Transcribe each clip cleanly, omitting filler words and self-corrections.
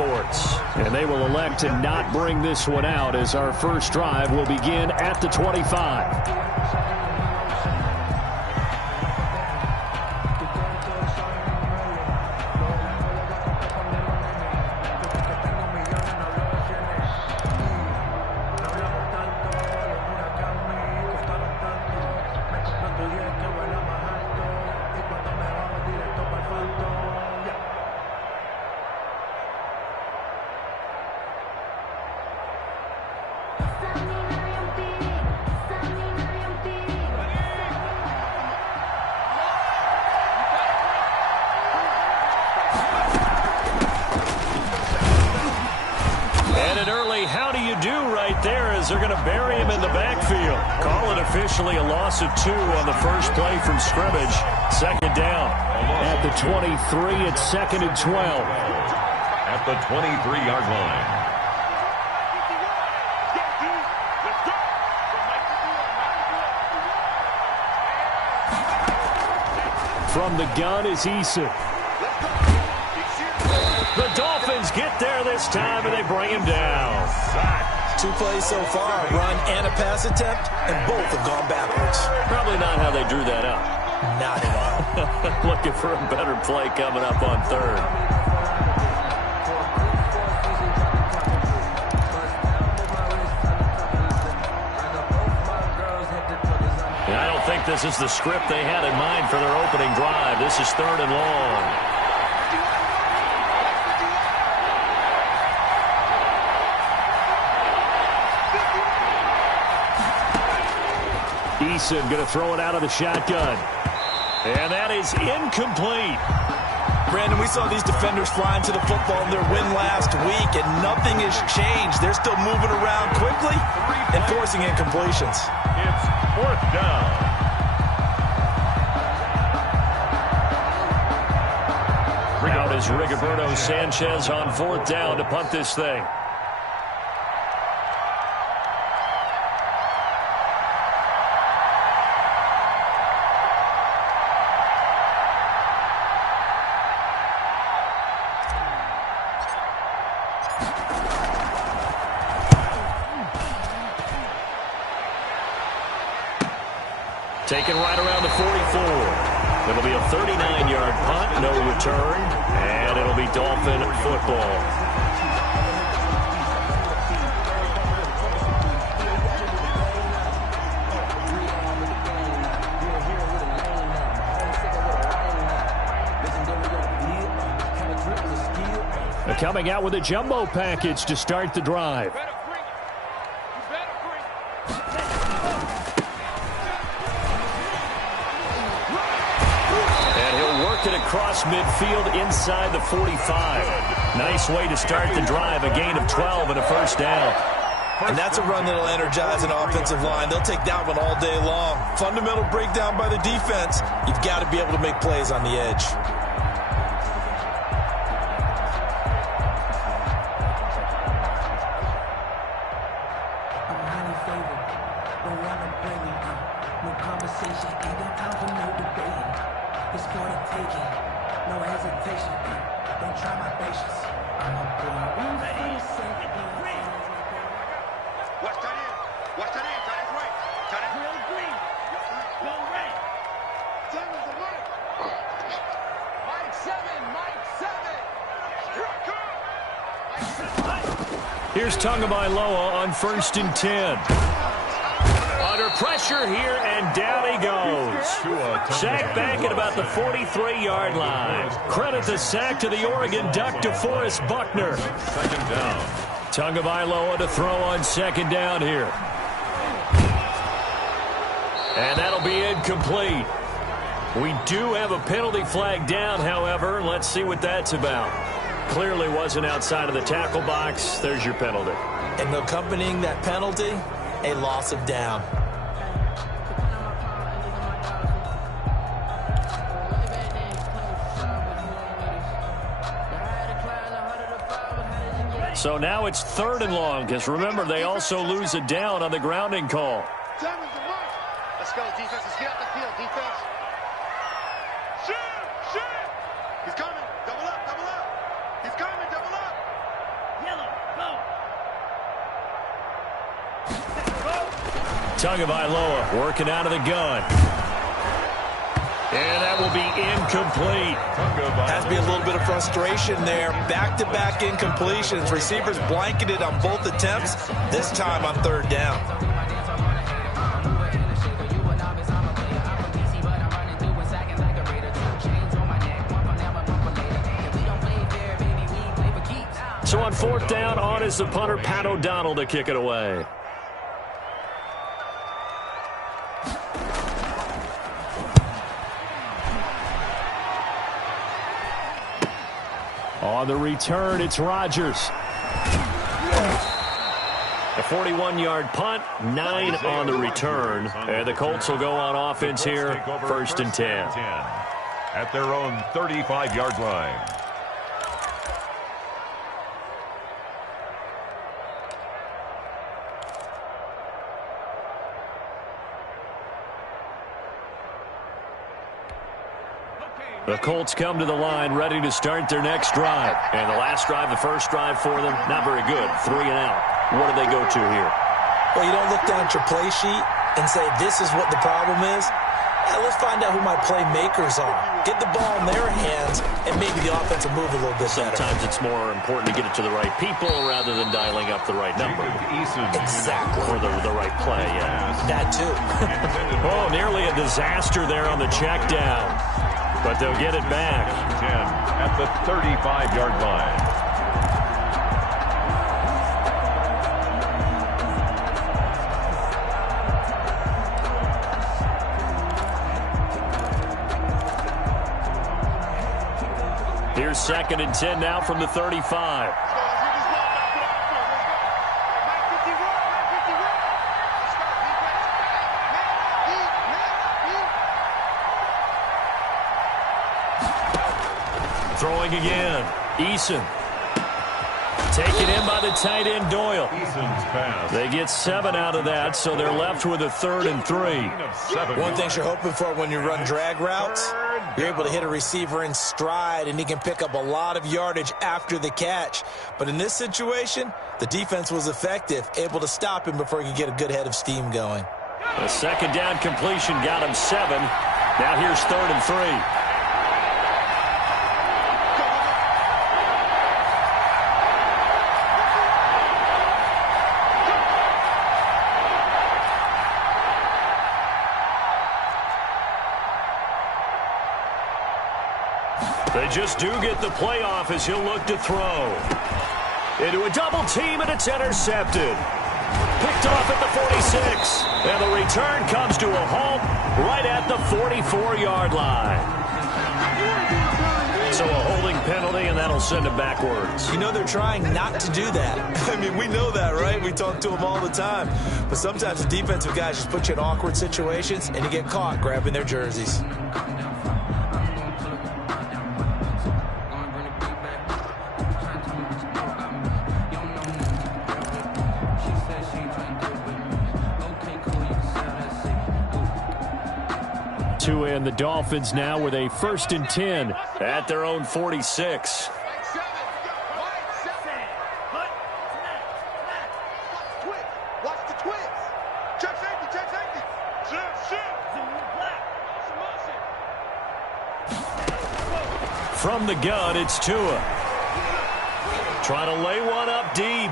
Sports. And they will elect to not bring this one out as our first drive will begin at the 25. They're going to bury him in the backfield. Call it officially a loss of 2 on the first play from scrimmage. Second down. At the 23, it's 2nd and 12. At the 23-yard line. From the gun is Eason. The Dolphins get there this time, and they bring him down. 2 plays so far, a run and a pass attempt, and both have gone backwards. Probably not how they drew that up. Not at all. Looking for a better play coming up on 3rd. I don't think this is the script they had in mind for their opening drive. This is 3rd and long. Eason going to throw it out of the shotgun. And that is incomplete. Brandon, we saw these defenders flying to the football in their win last week, and nothing has changed. They're still moving around quickly and forcing incompletions. It's 4th down. Out is Rigoberto Sanchez on 4th down to punt this thing. Taken right around the 44. It'll be a 39-yard punt, no return, and it'll be Dolphin football. They're coming out with a jumbo package to start the drive. It across midfield inside the 45. Nice way to start the drive. A gain of 12 and a first down. And that's a run that'll energize an offensive line. They'll take that one all day long. Fundamental breakdown by the defense. You've got to be able to make plays on the edge. Here's Tagovailoa on 1st and 10. Under pressure here, and down he goes. Sacked back at about the 43-yard line. Credit the sack to the Oregon Duck, DeForest Buckner. 2nd down. Tagovailoa to throw on 2nd down here. And that'll be incomplete. We do have a penalty flag down, however. Let's see what that's about. Clearly wasn't outside of the tackle box. There's your penalty. And accompanying that penalty, a loss of down. So now it's 3rd and long, because remember, they also lose a down on the grounding call. Let's go, defense. Let's get out the field, defense. Shoot! He's coming. Double up. He's coming. Double up. Tagovailoa working out of the gun. And that will be incomplete. Has to be a little bit of frustration there. Back-to-back incompletions. Receivers blanketed on both attempts, this time on third down. So on fourth down, on is the punter, Pat O'Donnell, to kick it away. On the return, it's Rodgers. A 41-yard punt, 9 on the return. And the Colts will go on offense here, first and 10. At their own 35-yard line. The Colts come to the line ready to start their next drive. And the last drive, the first drive for them, not very good. 3 and out. What do they go to here? Well, you don't look down at your play sheet and say, this is what the problem is. Let's find out who my playmakers are. Get the ball in their hands, and maybe the offense will move a little bit better. Sometimes it's more important to get it to the right people rather than dialing up the right number. Exactly. Or the right play, yeah. That too. Oh, nearly a disaster there on the check down. But they'll get it back. 10 at the 35-yard line. Here's second and 10 now from the 35. Throwing again. Eason. Taken in by the tight end, Doyle. Eason's pass. They get 7 out of that, so they're left with a 3rd and 3. One thing you're hoping for when you run drag routes, you're able to hit a receiver in stride, and he can pick up a lot of yardage after the catch. But in this situation, the defense was effective, able to stop him before he could get a good head of steam going. A second down completion got him 7. Now here's 3rd and 3. They just do get the playoff as he'll look to throw. Into a double team, and it's intercepted. Picked off at the 46. And the return comes to a halt right at the 44-yard line. So a holding penalty, and that'll send him backwards. You know they're trying not to do that. I mean, we know that, right? We talk to them all the time. But sometimes the defensive guys just put you in awkward situations, and you get caught grabbing their jerseys. And the Dolphins now with a 1st and 10 at their own 46. From the gun, it's Tua. Trying to lay one up deep.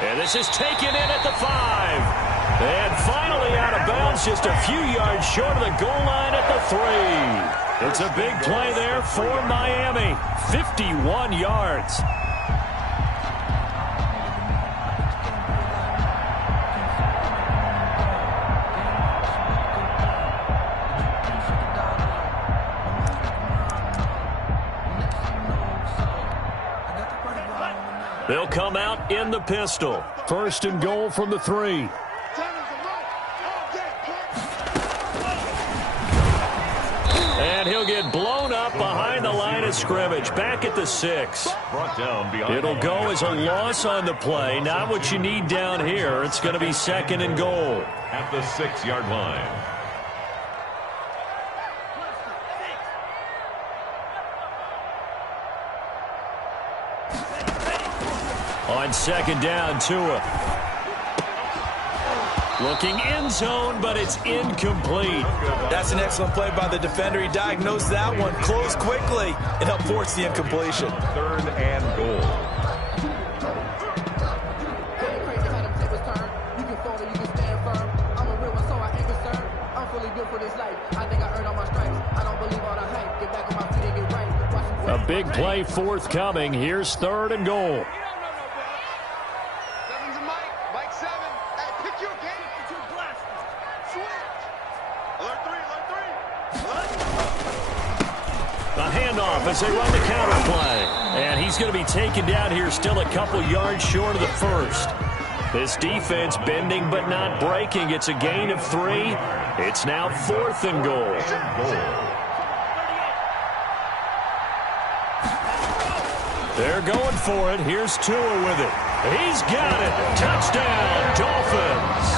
And this is taken in at the 5. And finally out of bounds, just a few yards short of the goal line at the 3. It's a big play there for Miami. 51 yards. They'll come out in the pistol. 1st and goal from the 3. And he'll get blown up behind the line of scrimmage, back at the 6. Brought down behind. It'll go as a loss on the play. Not what you need down here. It's going to be 2nd and goal. At the 6-yard line. On 2nd down, Tua. Looking end zone, but it's incomplete. That's an excellent play by the defender. He diagnosed that one, closed quickly, and helped force the incompletion. 3rd and goal. A big play forthcoming. Here's 3rd and goal. A handoff as they run the counter play. And he's going to be taken down here, still a couple yards short of the first. This defense bending but not breaking. It's a gain of 3. It's now 4th and goal. They're going for it. Here's Tua with it. He's got it. Touchdown, Dolphins.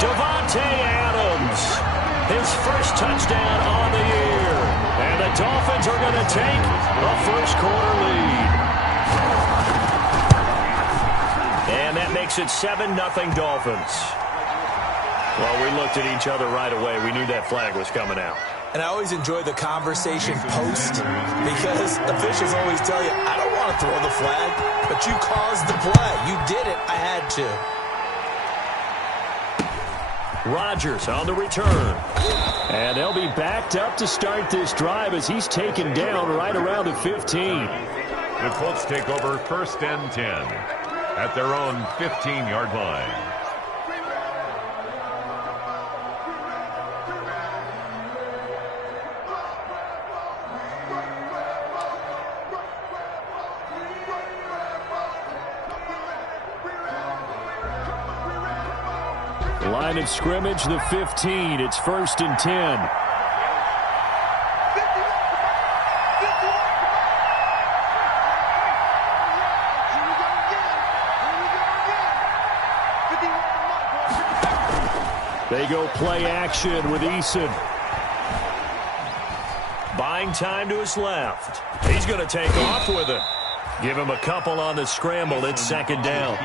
Devontae Adams, his first touchdown on the year. And the Dolphins are going to take a first-quarter lead. And that makes it 7-0 Dolphins. Well, we looked at each other right away. We knew that flag was coming out. And I always enjoy the conversation post because officials always tell you, I don't want to throw the flag, but you caused the play. You did it. I had to. Rodgers on the return. And they'll be backed up to start this drive as he's taken down right around the 15. The Colts take over 1st and 10 at their own 15-yard line. Line of scrimmage, the 15. It's 1st and 10. They go play action with Eason. Buying time to his left. He's going to take off with it. Give him a couple on the scramble. It's 2nd down.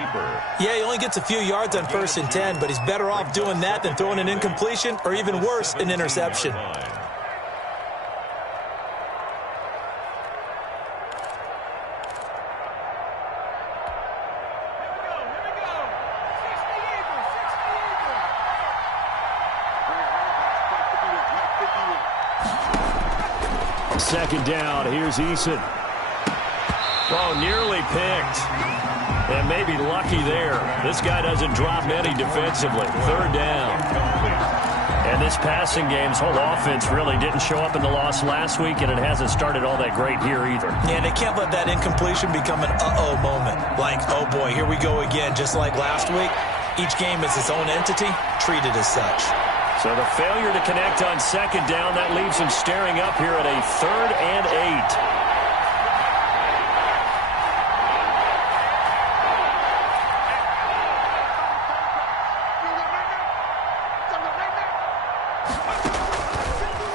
Yeah, he only gets a few yards on 1st and 10, but he's better off doing that than throwing an incompletion or even worse, an interception. Second down. Here's Eason. Oh, nearly picked. And maybe lucky there. This guy doesn't drop many defensively. 3rd down. And this passing game's whole offense really didn't show up in the loss last week, and it hasn't started all that great here either. Yeah, they can't let that incompletion become an uh-oh moment. Like, oh boy, here we go again, just like last week. Each game is its own entity, treated as such. So the failure to connect on 2nd down, that leaves him staring up here at a 3rd and 8.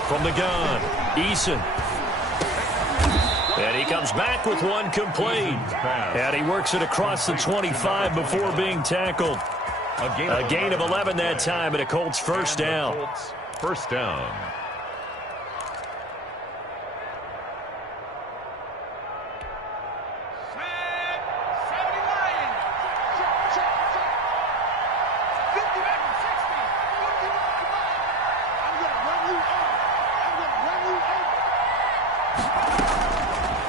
From the gun, Eason. And he comes back with one complete. And he works it across the 25 before being tackled. A gain of 11 that time, and a Colts 1st down. 1st down.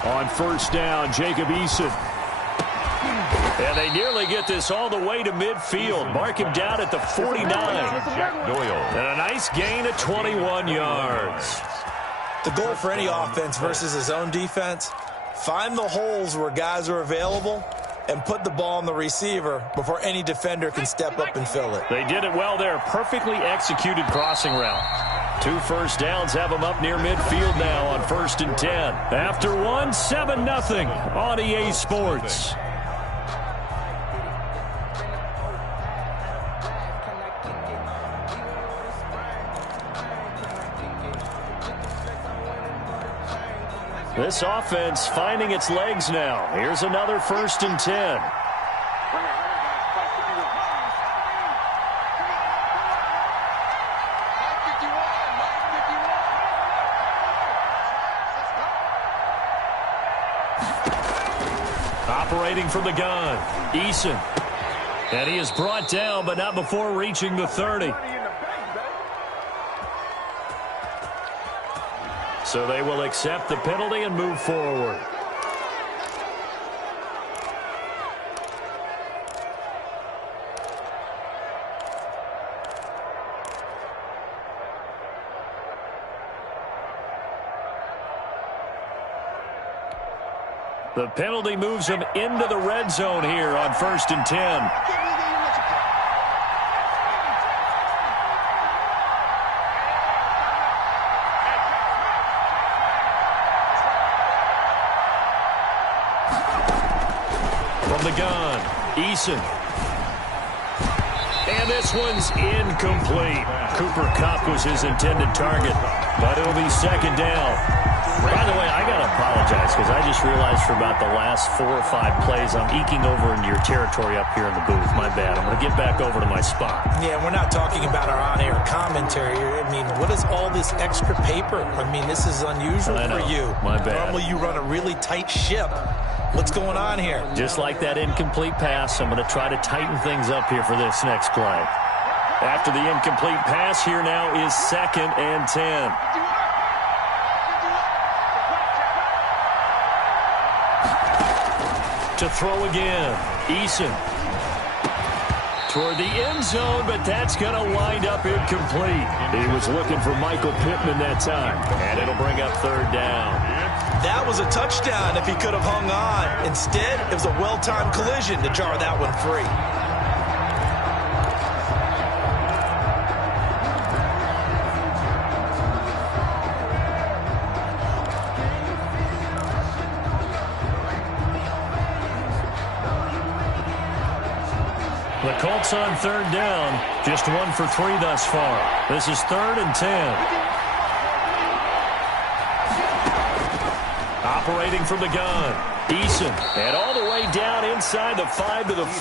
On 1st down, Jacob Eason. And they nearly get this all the way to midfield. Mark him down at the 49. Jack Doyle. And a nice gain of 21 yards. The goal for any offense versus his own defense, find the holes where guys are available and put the ball on the receiver before any defender can step up and fill it. They did it well there. Perfectly executed crossing route. 2 first downs have them up near midfield now on 1st and 10. After one, 7-0 on EA Sports. This offense finding its legs now. Here's another 1st and 10. Operating from the gun, Eason. And he is brought down, but not before reaching the 30. So they will accept the penalty and move forward. The penalty moves them into the red zone here on 1st and 10. From the gun, Eason. And this one's incomplete. Cooper Kupp was his intended target, but it'll be 2nd down. By the way, I got to apologize because I just realized for about the last 4 or 5 plays I'm eking over into your territory up here in the booth. My bad. I'm going to get back over to my spot. Yeah, we're not talking about our on-air commentary here. I mean, what is all this extra paper? I mean, this is unusual for you. My bad. Normally you run a really tight ship. What's going on here? Just like that incomplete pass, I'm going to try to tighten things up here for this next play. After the incomplete pass, here now is 2nd and 10. To throw again, Eason. Toward the end zone, but that's going to wind up incomplete. He was looking for Michael Pittman that time, and it'll bring up 3rd down. That was a touchdown if he could have hung on. Instead, it was a well-timed collision to jar that one free. The Colts on 3rd down, just 1 for 3 thus far. This is 3rd and 10. Operating from the gun, Eason. And all the way down inside the 5 to the 4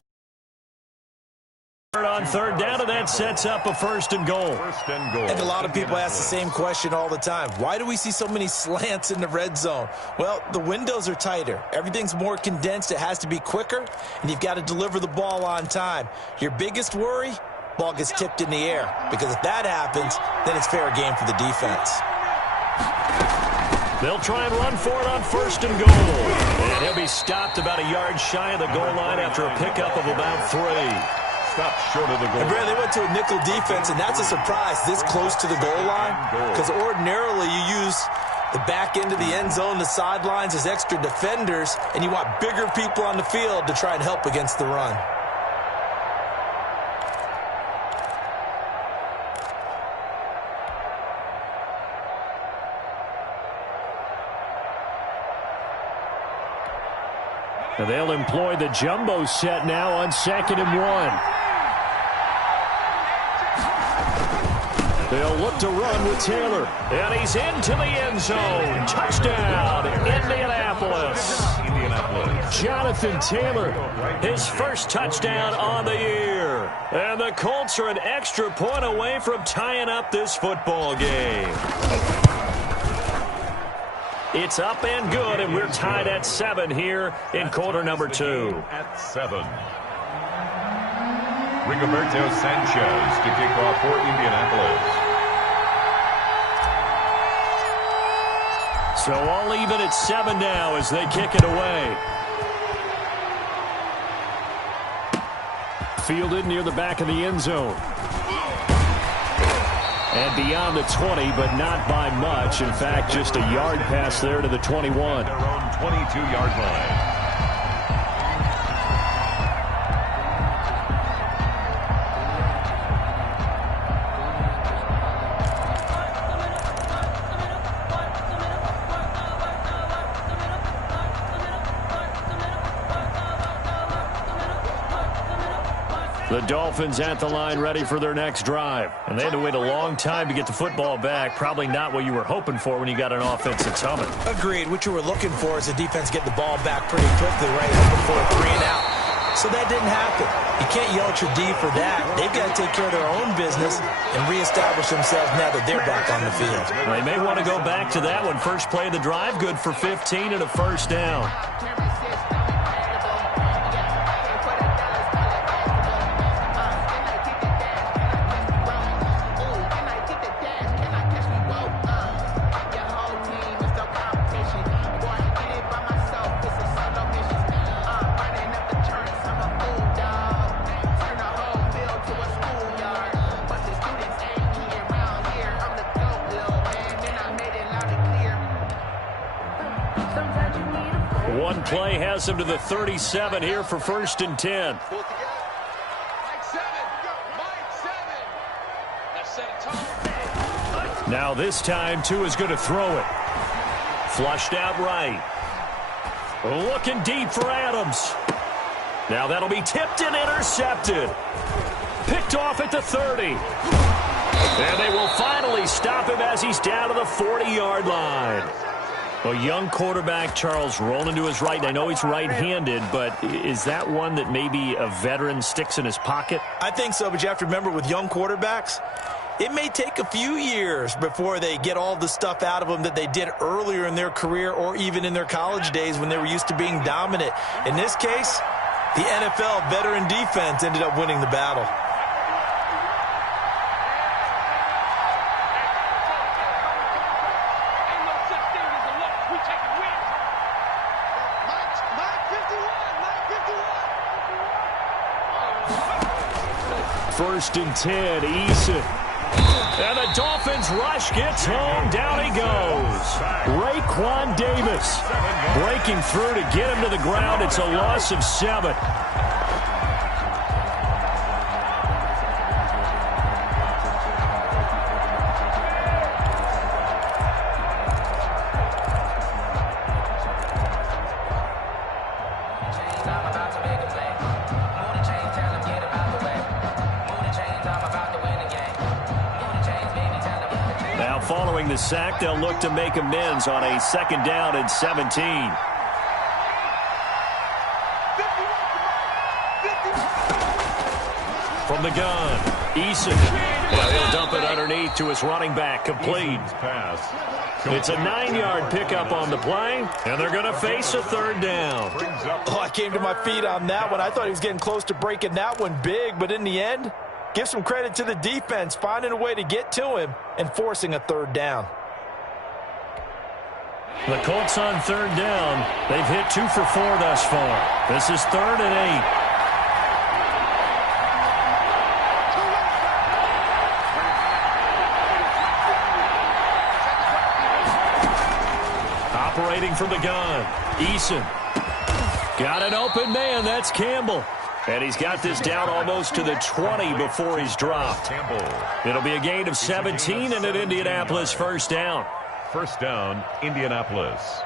on 3rd down, and that sets up a 1st and goal. And a lot of people ask the same question all the time. Why do we see so many slants in the red zone? Well, the windows are tighter. Everything's more condensed. It has to be quicker, and you've got to deliver the ball on time. Your biggest worry? Ball gets tipped in the air, because if that happens, then it's fair game for the defense. They'll try and run for it on 1st and goal. And he'll be stopped about a yard shy of the goal line after a pickup of about 3. Stopped short of the goal. And Brad, they went to a nickel defense, and that's a surprise this close to the goal line, because ordinarily you use the back end of the end zone, the sidelines as extra defenders, and you want bigger people on the field to try and help against the run. And they'll employ the jumbo set now on 2nd and 1. They'll look to run with Taylor. And he's into the end zone. Touchdown, Indianapolis. Jonathan Taylor, his first touchdown on the year. And the Colts are an extra point away from tying up this football game. It's up and good, and we're tied at 7 here in quarter number 2. At 7. Rigoberto Sanchez to kick off for Indianapolis. So all even at 7 now as they kick it away. Fielded near the back of the end zone. And beyond the 20, but not by much. In fact, just a yard pass there to the 21. Their own 22-yard line. The Dolphins at the line ready for their next drive. And they had to wait a long time to get the football back. Probably not what you were hoping for when you got an offense that's humming. Agreed. What you were looking for is the defense get the ball back pretty quickly, right? Looking for a 3 and out. So that didn't happen. You can't yell at your D for that. They've got to take care of their own business and reestablish themselves now that they're back on the field. Well, they may want to go back to that one. First play of the drive, good for 15 and a first down. One play has him to the 37 here for 1st and 10. Now this time, Tua is going to throw it. Flushed out right. Looking deep for Adams. Now that'll be tipped and intercepted. Picked off at the 30. And they will finally stop him as he's down to the 40-yard line. Well, young quarterback, Charles, rolling to his right. I know he's right-handed, but is that one that maybe a veteran sticks in his pocket? I think so, but you have to remember with young quarterbacks, it may take a few years before they get all the stuff out of them that they did earlier in their career or even in their college days when they were used to being dominant. In this case, the NFL veteran defense ended up winning the battle. First and 10, Eason. And the Dolphins rush gets home. Down he goes. Raekwon Davis breaking through to get him to the ground. It's a loss of 7. Following the sack, they'll look to make amends on a 2nd down and 17. From the gun, Eason. He'll dump it underneath to his running back, complete. It's a 9-yard pickup on the play, and they're going to face a 3rd down. Oh, I came to my feet on that one. I thought he was getting close to breaking that one big, but in the end, give some credit to the defense, finding a way to get to him and forcing a 3rd down. The Colts on 3rd down. They've hit 2 for 4 thus far. This is 3rd and 8. Operating from the gun, Eason. Got an open man. That's Campbell. And he's got this down almost to the 20 before he's dropped. It'll be a gain of 17 and an Indianapolis 1st down. 1st down, Indianapolis.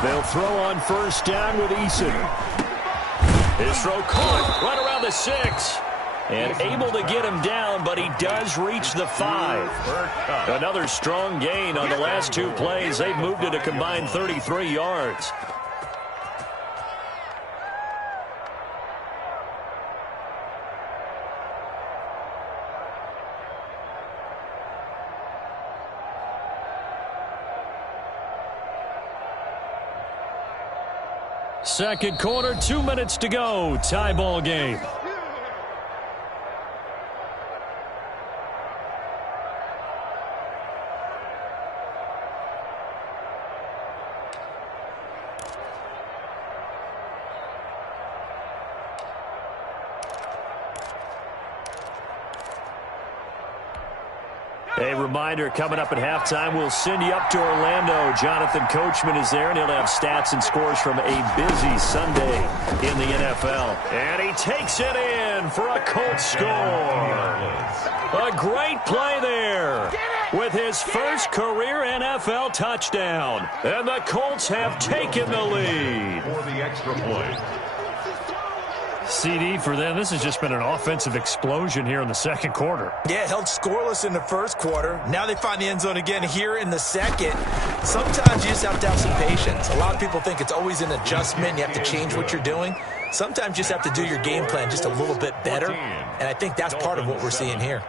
They'll throw on 1st down with Eason. His throw caught right around the 6. And able to get him down, but he does reach the 5. Another strong gain on the last 2 plays. They've moved it a combined 33 yards. Second quarter, 2 minutes to go. Tie ball game. A reminder, coming up at halftime, we'll send you up to Orlando. Jonathan Coachman is there, and he'll have stats and scores from a busy Sunday in the NFL. And he takes it in for a Colts score. A great play there. with his first career NFL touchdown. And the Colts have taken the lead. For the extra point. CD for them. This has just been an offensive explosion here in the second quarter. Yeah, held scoreless in the first quarter. Now they find the end zone again here in the second. Sometimes you just have to have some patience. A lot of people think it's always an adjustment. You have to change what you're doing. Sometimes you just have to do your game plan just a little bit better. And I think that's part of what we're seeing here.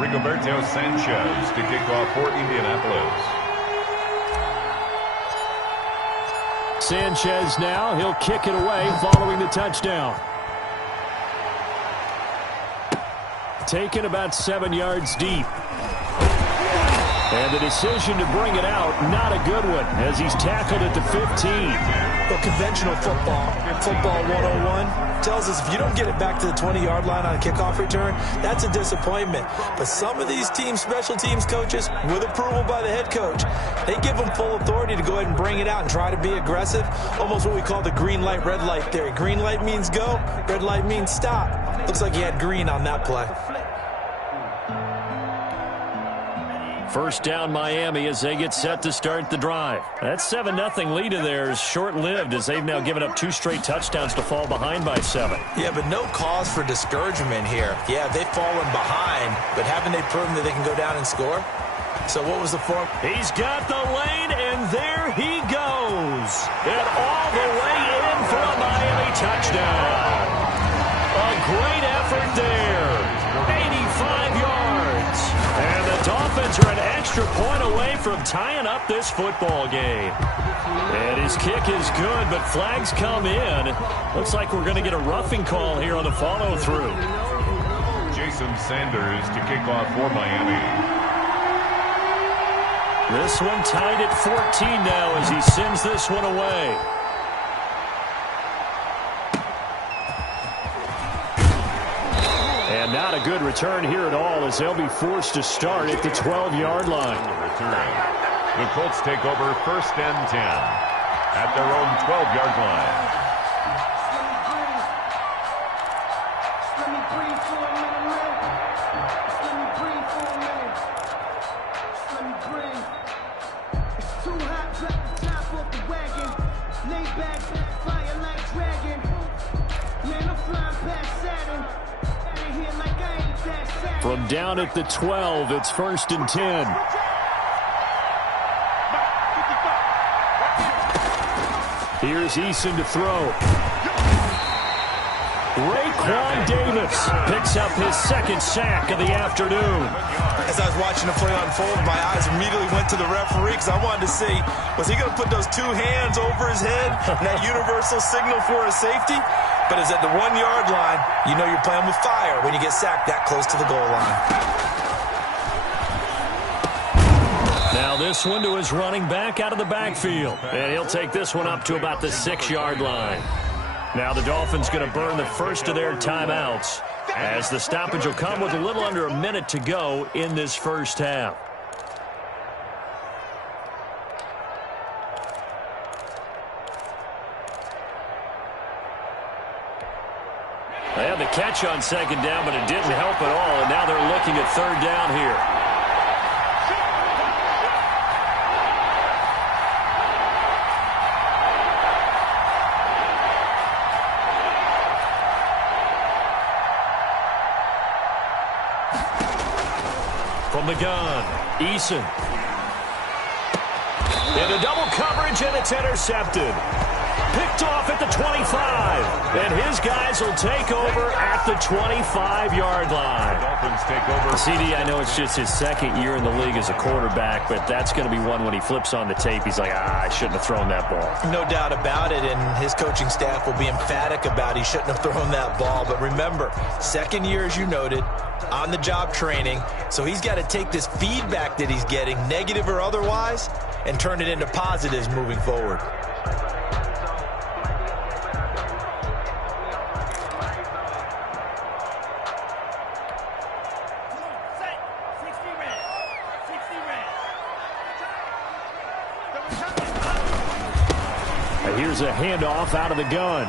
Rigoberto Sanchez to kick off for Indianapolis. Sanchez now, he'll kick it away following the touchdown. Taken about 7 yards deep. And the decision to bring it out, not a good one, as he's tackled at the 15. Well, conventional football 101, tells us if you don't get it back to the 20-yard line on a kickoff return, that's a disappointment. But some of these teams, special teams coaches, with approval by the head coach, they give them full authority to go ahead and bring it out and try to be aggressive, almost what we call the green light, red light theory. Green light means go, red light means stop. Looks like he had green on that play. First down Miami as they get set to start the drive. That 7-0 lead of theirs short-lived as they've now given up 2 straight touchdowns to fall behind by 7. Yeah, but no cause for discouragement here. Yeah, they've fallen behind, but haven't they proven that they can go down and score? So what was the form? He's got the lane, and there he goes. And all the way in for a Miami touchdown. A great effort there. 85 yards. And the Dolphins are an extra point away from tying up this football game. And his kick is good, but flags come in. Looks like we're going to get a roughing call here on the follow-through. Jason Sanders to kick off for Miami. This one tied at 14 now as he sends this one away. And not a good return here at all as they'll be forced to start at the 12-yard line. The Colts take over first and 10 at their own 12-yard line. From down at the 12, it's first and 10. Here's Eason to throw. Raekwon Davis picks up his second sack of the afternoon. As I was watching the play unfold, my eyes immediately went to the referee because I wanted to see, was he going to put those 2 hands over his head and that universal signal for a safety? But it's at the 1-yard line, you know you're playing with fire when you get sacked that close to the goal line. Now this one to his running back out of the backfield. And he'll take this one up to about the 6-yard line. Now the Dolphins going to burn the first of their timeouts as the stoppage will come with a little under a minute to go in this first half. They had the catch on second down, but it didn't help at all, and now they're looking at third down here. From the gun, Eason. Into double coverage, and it's intercepted. Picked off at the 25. And his guys will take over at the 25-yard line. Dolphins take over. CD, I know it's just his second year in the league as a quarterback, but that's going to be one when he flips on the tape. He's like, I shouldn't have thrown that ball. No doubt about it, and his coaching staff will be emphatic about he shouldn't have thrown that ball. But remember, second year, as you noted, on-the-job training, so he's got to take this feedback that he's getting, negative or otherwise, and turn it into positives moving forward. Here's a handoff out of the gun.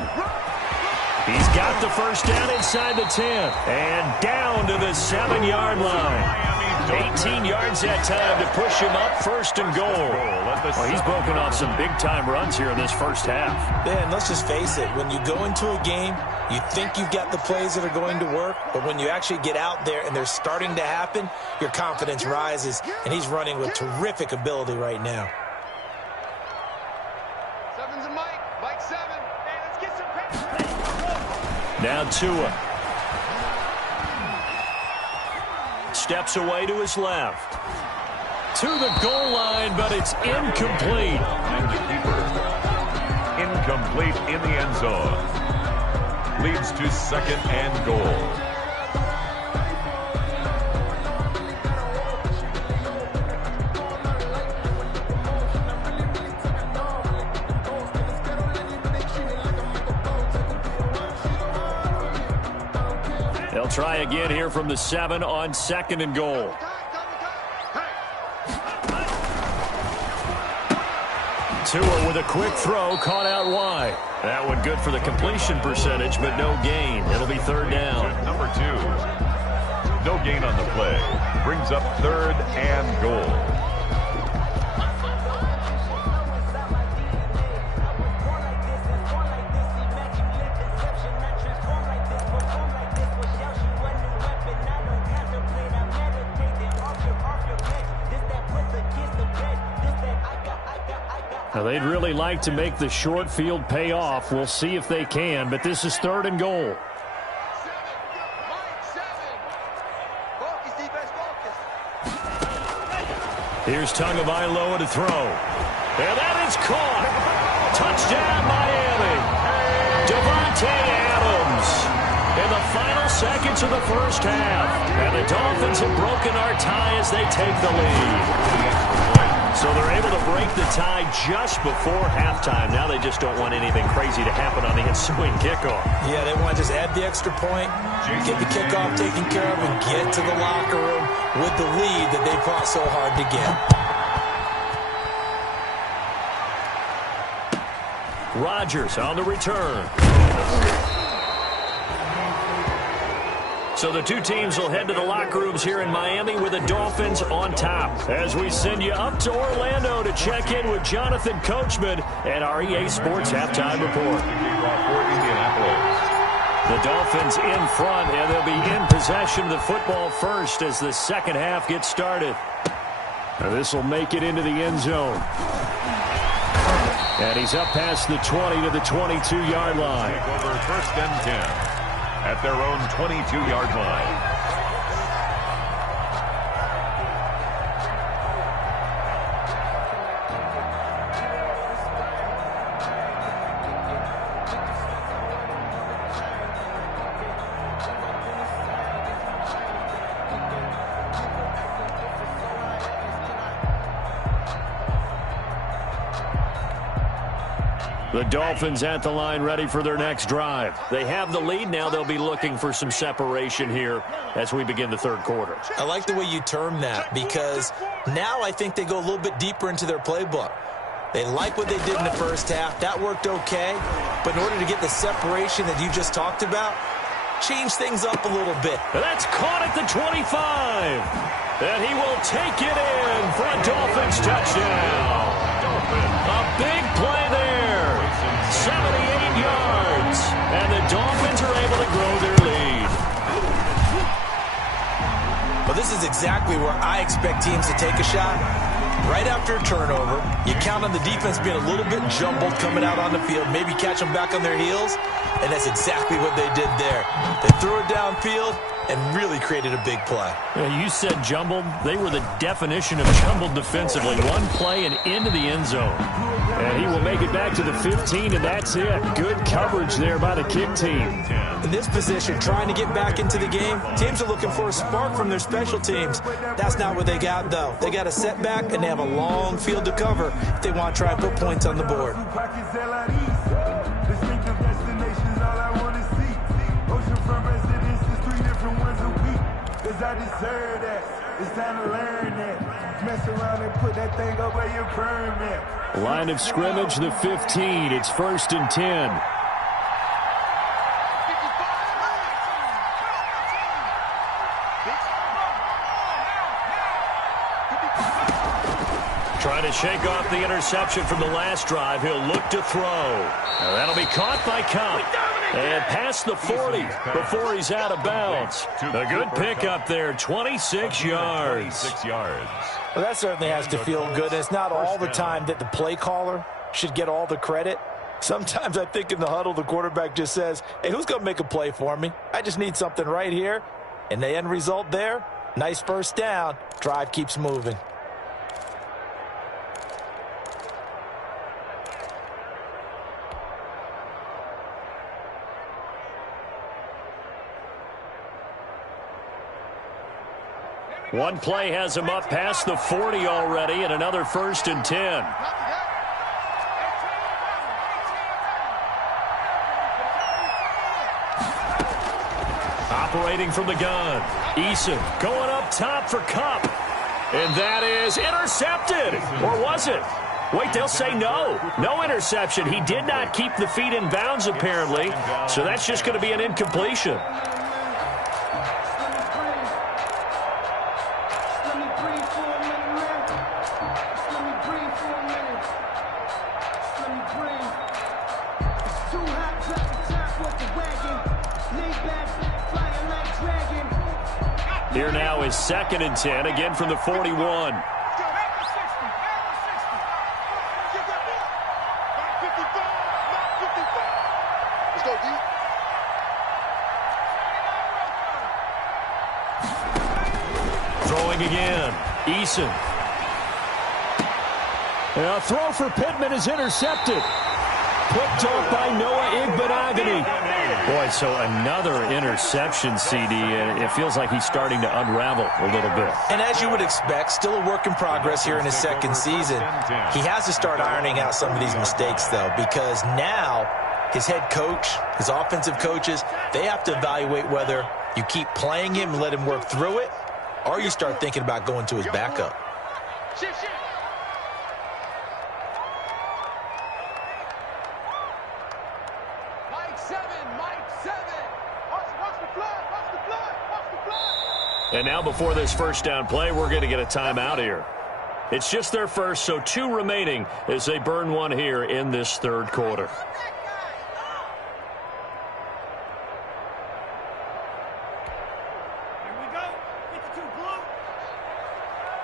He's got the first down inside the 10 and down to the 7-yard line. 18 yards that time to push him up, first and goal. Well, he's broken off some big-time runs here in this first half. Yeah, and let's just face it. When you go into a game, you think you've got the plays that are going to work, but when you actually get out there and they're starting to happen, your confidence rises, and he's running with terrific ability right now. Seven's a Mike. Mike 7. Hey, let's get some pressure. Now Tua. Steps away to his left. To the goal line, but it's incomplete. And the keeper. Incomplete in the end zone. Leads to second and goal. They'll try again here from the 7 on second and goal. Tua with a quick throw, caught out wide. That one good for the completion percentage, but no gain. It'll be third down. Number 2. No gain on the play. Brings up third and goal. Now, they'd really like to make the short field pay off. We'll see if they can, but this is third and goal. Here's Tagovailoa to throw. And that is caught. Touchdown, Miami. Devontae Adams in the final seconds of the first half. And the Dolphins have broken our tie as they take the lead. So they're able to break the tie just before halftime. Now they just don't want anything crazy to happen on the ensuing kickoff. Yeah, they want to just add the extra point, get the kickoff taken care of, and get to the locker room with the lead that they fought so hard to get. Rodgers on the return. So the two teams will head to the locker rooms here in Miami with the Dolphins on top. As we send you up to Orlando to check in with Jonathan Coachman and our EA Sports Halftime Report. The Dolphins in front, and they'll be in possession of the football first as the second half gets started. Now this will make it into the end zone. And he's up past the 20 to the 22-yard line. Take over first and 10. At their own 22-yard line. The Dolphins at the line ready for their next drive. They have the lead. Now they'll be looking for some separation here as we begin the third quarter. I like the way you term that because now I think they go a little bit deeper into their playbook. They like what they did in the first half. That worked okay. But in order to get the separation that you just talked about, change things up a little bit. And that's caught at the 25. And he will take it in for a Dolphins touchdown. A big play there. 78 yards. And the Dolphins are able to grow their lead. Well, this is exactly where I expect teams to take a shot. Right after a turnover, you count on the defense being a little bit jumbled coming out on the field, maybe catch them back on their heels, and that's exactly what they did there. They threw it downfield and really created a big play. Yeah, you said jumbled. They were the definition of jumbled defensively. One play and into the end zone. And he will make it back to the 15, and that's it. Good coverage there by the kick team. In this position, trying to get back into the game, teams are looking for a spark from their special teams. That's not what they got, though. They got a setback, and they have a long field to cover if they want to try and put points on the board. I deserve that. It's time to learn that. Mess around and put that thing over your permit. Line of scrimmage, the 15. It's 1st and 10. Trying to shake off the interception from the last drive. He'll look to throw. Now that'll be caught by Cup. And past the 40 before he's out of bounds. A good pickup there, 26 yards. 26 yards. Well, that certainly has to feel good. It's not all the time that the play caller should get all the credit. Sometimes I think in the huddle, the quarterback just says, hey, who's going to make a play for me? I just need something right here. And the end result there, nice first down. Drive keeps moving. One play has him up past the 40 already, and another 1st and 10. Operating from the gun. Eason going up top for Cup. And that is intercepted. Or was it? Wait, they'll say no. No interception. He did not keep the feet in bounds, apparently. So that's just going to be an incompletion. Here now is 2nd and 10, again from the 41. Throwing again. Eason. And a throw for Pittman is intercepted. Picked off by Noah Igbenogany. Boy, so another interception, CD, and it feels like he's starting to unravel a little bit. And as you would expect, still a work in progress here in his second season. He has to start ironing out some of these mistakes, though, because now his head coach, his offensive coaches, they have to evaluate whether you keep playing him and let him work through it, or you start thinking about going to his backup. And now before this first down play, we're going to get a timeout here. It's just their first, so 2 remaining as they burn one here in this 3rd quarter. Here we go. 52 blue.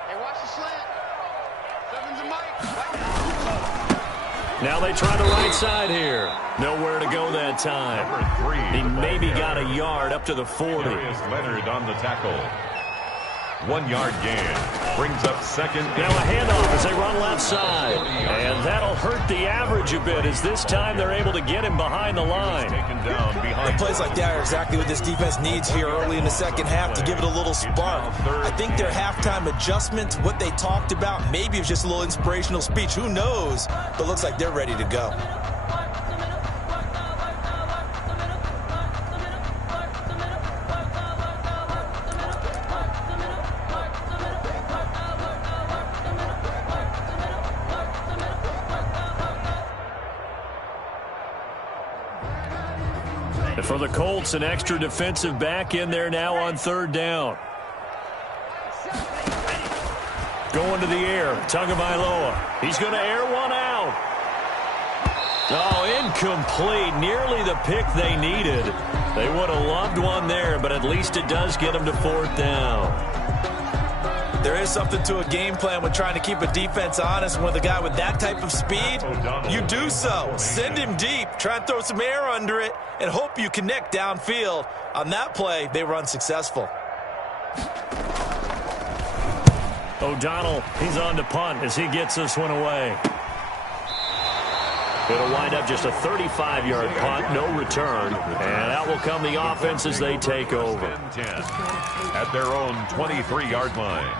Hey, watch the slant. 7's a Mike. Now they try the right side here. Nowhere to go that time. He maybe got a yard up to the 40. Leonard on the tackle. 1 yard gain. Brings up 2nd. Now a handoff as they run left side. And that'll hurt the average a bit as this time they're able to get him behind the line. Taken down behind. Plays like that are exactly what this defense needs here early in the second half to give it a little spark. I think their halftime adjustment, what they talked about, maybe it was just a little inspirational speech. Who knows? But looks like they're ready to go. For the Colts, an extra defensive back in there now on 3rd down. Going to the air, Tagovailoa. He's going to air one out. Oh, incomplete. Nearly the pick they needed. They would have loved one there, but at least it does get them to 4th down. There is something to a game plan when trying to keep a defense honest. With a guy with that type of speed, you do so. Send him deep. Try and throw some air under it and hope you connect downfield. On that play, they were unsuccessful. O'Donnell, he's on to punt as he gets this one away. It'll wind up just a 35-yard punt, no return. And out will come the offense as they take over. At their own 23-yard line.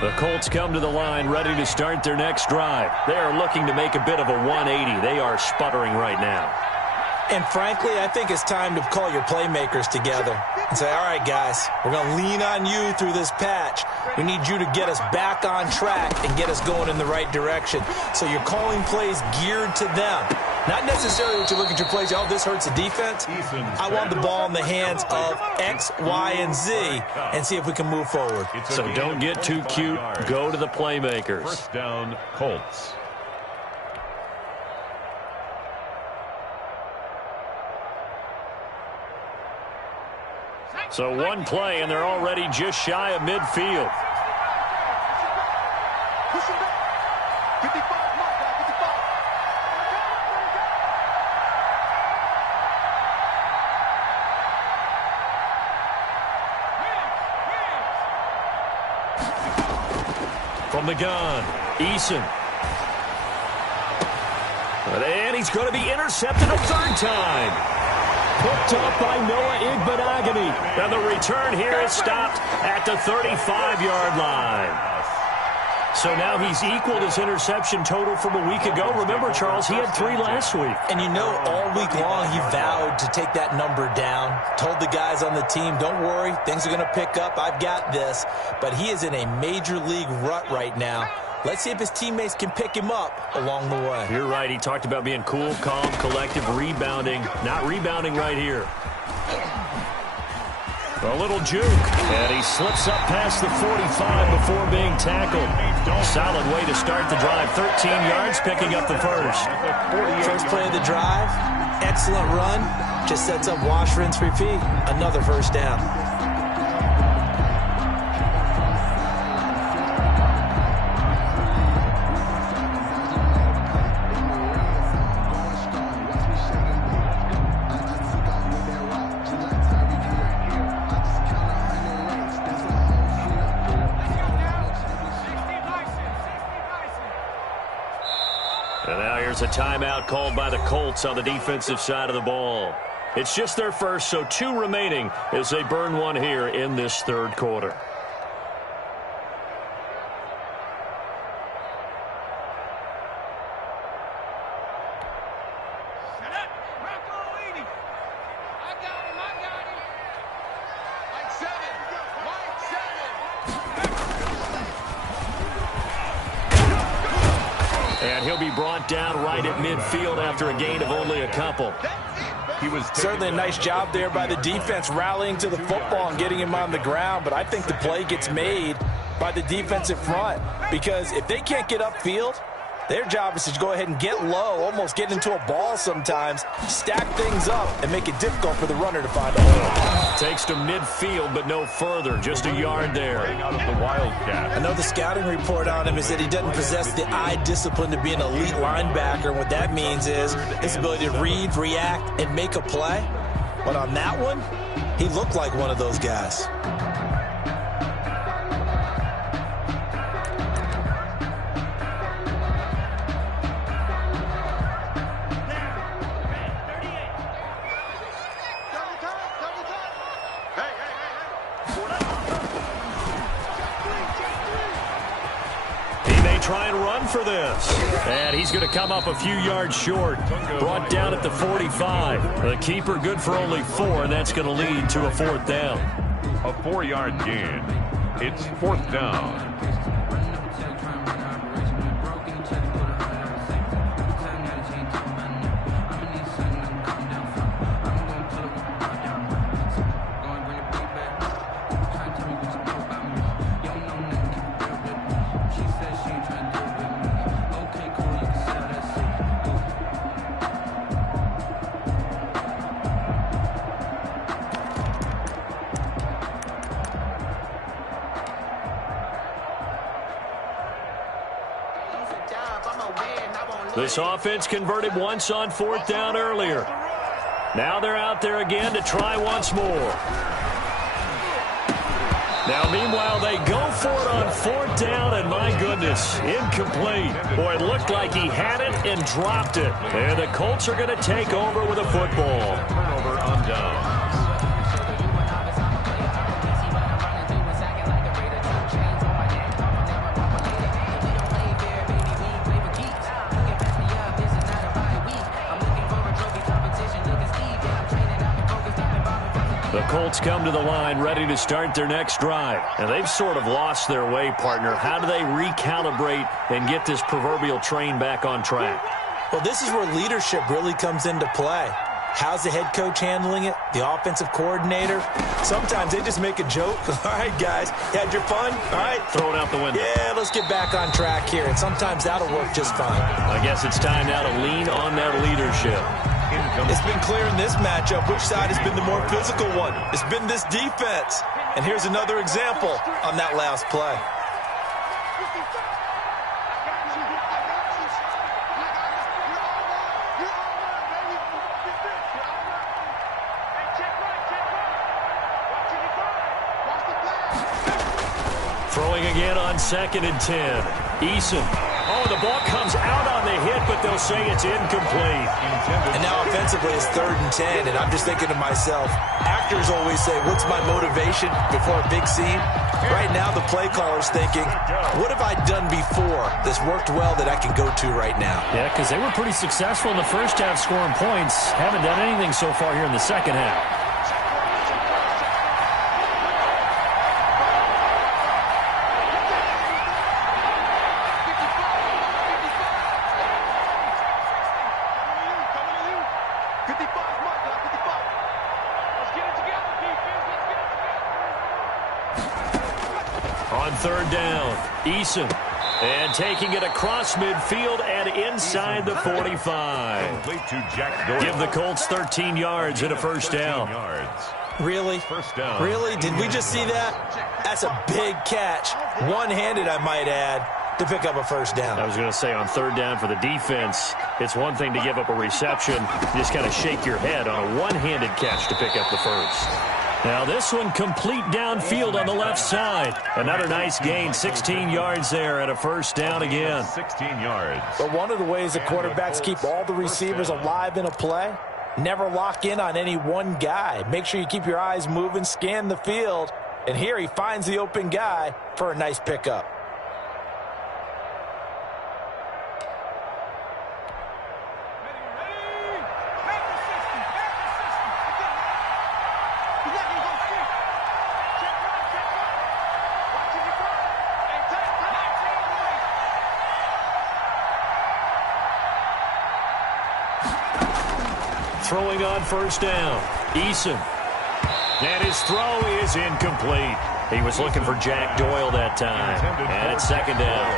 The Colts come to the line ready to start their next drive. They are looking to make a bit of a 180. They are sputtering right now. And frankly, I think it's time to call your playmakers together and say, all right, guys, we're going to lean on you through this patch. We need you to get us back on track and get us going in the right direction. So you're calling plays geared to them. Not necessarily what you look at your plays, oh, this hurts the defense. I want the ball in the hands of X, Y, and Z and see if we can move forward. So don't get too cute. Go to the playmakers. First down, Colts. So one play, and they're already just shy of midfield. Push him back. 55, mark guy, 55. From the gun, Eason. And he's going to be intercepted a third time. Picked up by Noah Igbenogany. And the return here is stopped at the 35-yard line. So now he's equaled his interception total from a week ago. Remember, Charles, he had 3 last week. And you know, all week long he vowed to take that number down. Told the guys on the team, don't worry, things are going to pick up. I've got this. But he is in a major league rut right now. Let's see if his teammates can pick him up along the way. You're right. He talked about being cool, calm, collective, rebounding. Not rebounding right here. A little juke. And he slips up past the 45 before being tackled. Solid way to start the drive. 13 yards, picking up the first. First play of the drive. Excellent run. Just sets up wash, rinse, repeat. Another first down. A timeout called by the Colts on the defensive side of the ball. It's just their first, so 2 remaining as they burn one here in this third quarter. And he'll be brought down right at midfield after a gain of only a couple. He was certainly a nice job there by the defense rallying to the football and getting him on the ground, but I think the play gets made by the defensive front because if they can't get upfield, their job is to go ahead and get low, almost get into a ball sometimes, stack things up, and make it difficult for the runner to find a hole. Takes to midfield, but no further, just a yard there. Out of the Wildcat. I know the scouting report on him is that he doesn't possess the eye discipline to be an elite linebacker. And what that means is his ability to read, react, and make a play. But on that one, he looked like one of those guys. Try and run for this. And he's going to come up a few yards short. Brought down at the 45. The keeper good for only 4, and that's going to lead to a 4th down. A 4-yard gain. It's 4th down. This offense converted once on 4th down earlier. Now they're out there again to try once more. Now, meanwhile, they go for it on 4th down, and my goodness, incomplete. Boy, it looked like he had it and dropped it. And the Colts are going to take over with a football. Turnover on down. The Colts come to the line ready to start their next drive. And they've sort of lost their way, partner. How do they recalibrate and get this proverbial train back on track? Well, this is where leadership really comes into play. How's the head coach handling it? The offensive coordinator? Sometimes they just make a joke. All right, guys, had your fun? All right. Throw it out the window. Yeah, let's get back on track here. And sometimes that'll work just fine. I guess it's time now to lean on that leadership. It's been clear in this matchup which side has been the more physical one. It's been this defense. And here's another example on that last play. Throwing again on 2nd and 10. Eason. Oh, the ball comes out on the hit, but they'll say it's incomplete. And now offensively it's 3rd and 10, and I'm just thinking to myself, actors always say, what's my motivation before a big scene? Right now the play caller's thinking, what have I done before that's worked well that I can go to right now? Yeah, because they were pretty successful in the first half scoring points. Haven't done anything so far here in the second half. On 3rd down, Eason. And taking it across midfield and inside the 45. Give the Colts 13 yards and a first down. Really? Really? Did we just see that? That's a big catch. One-handed, I might add, to pick up a first down. I was going to say on 3rd down for the defense, it's one thing to give up a reception. You just kind of shake your head on a one-handed catch to pick up the first. Now this one complete downfield on the left side. Another nice gain, 16 yards there and a first down again. 16 yards. But one of the ways the quarterbacks keep all the receivers alive in a play, never lock in on any one guy. Make sure you keep your eyes moving, scan the field. And here he finds the open guy for a nice pickup. Throwing on 1st down, Eason. And his throw is incomplete. He was looking for Jack Doyle that time. And it's 2nd down.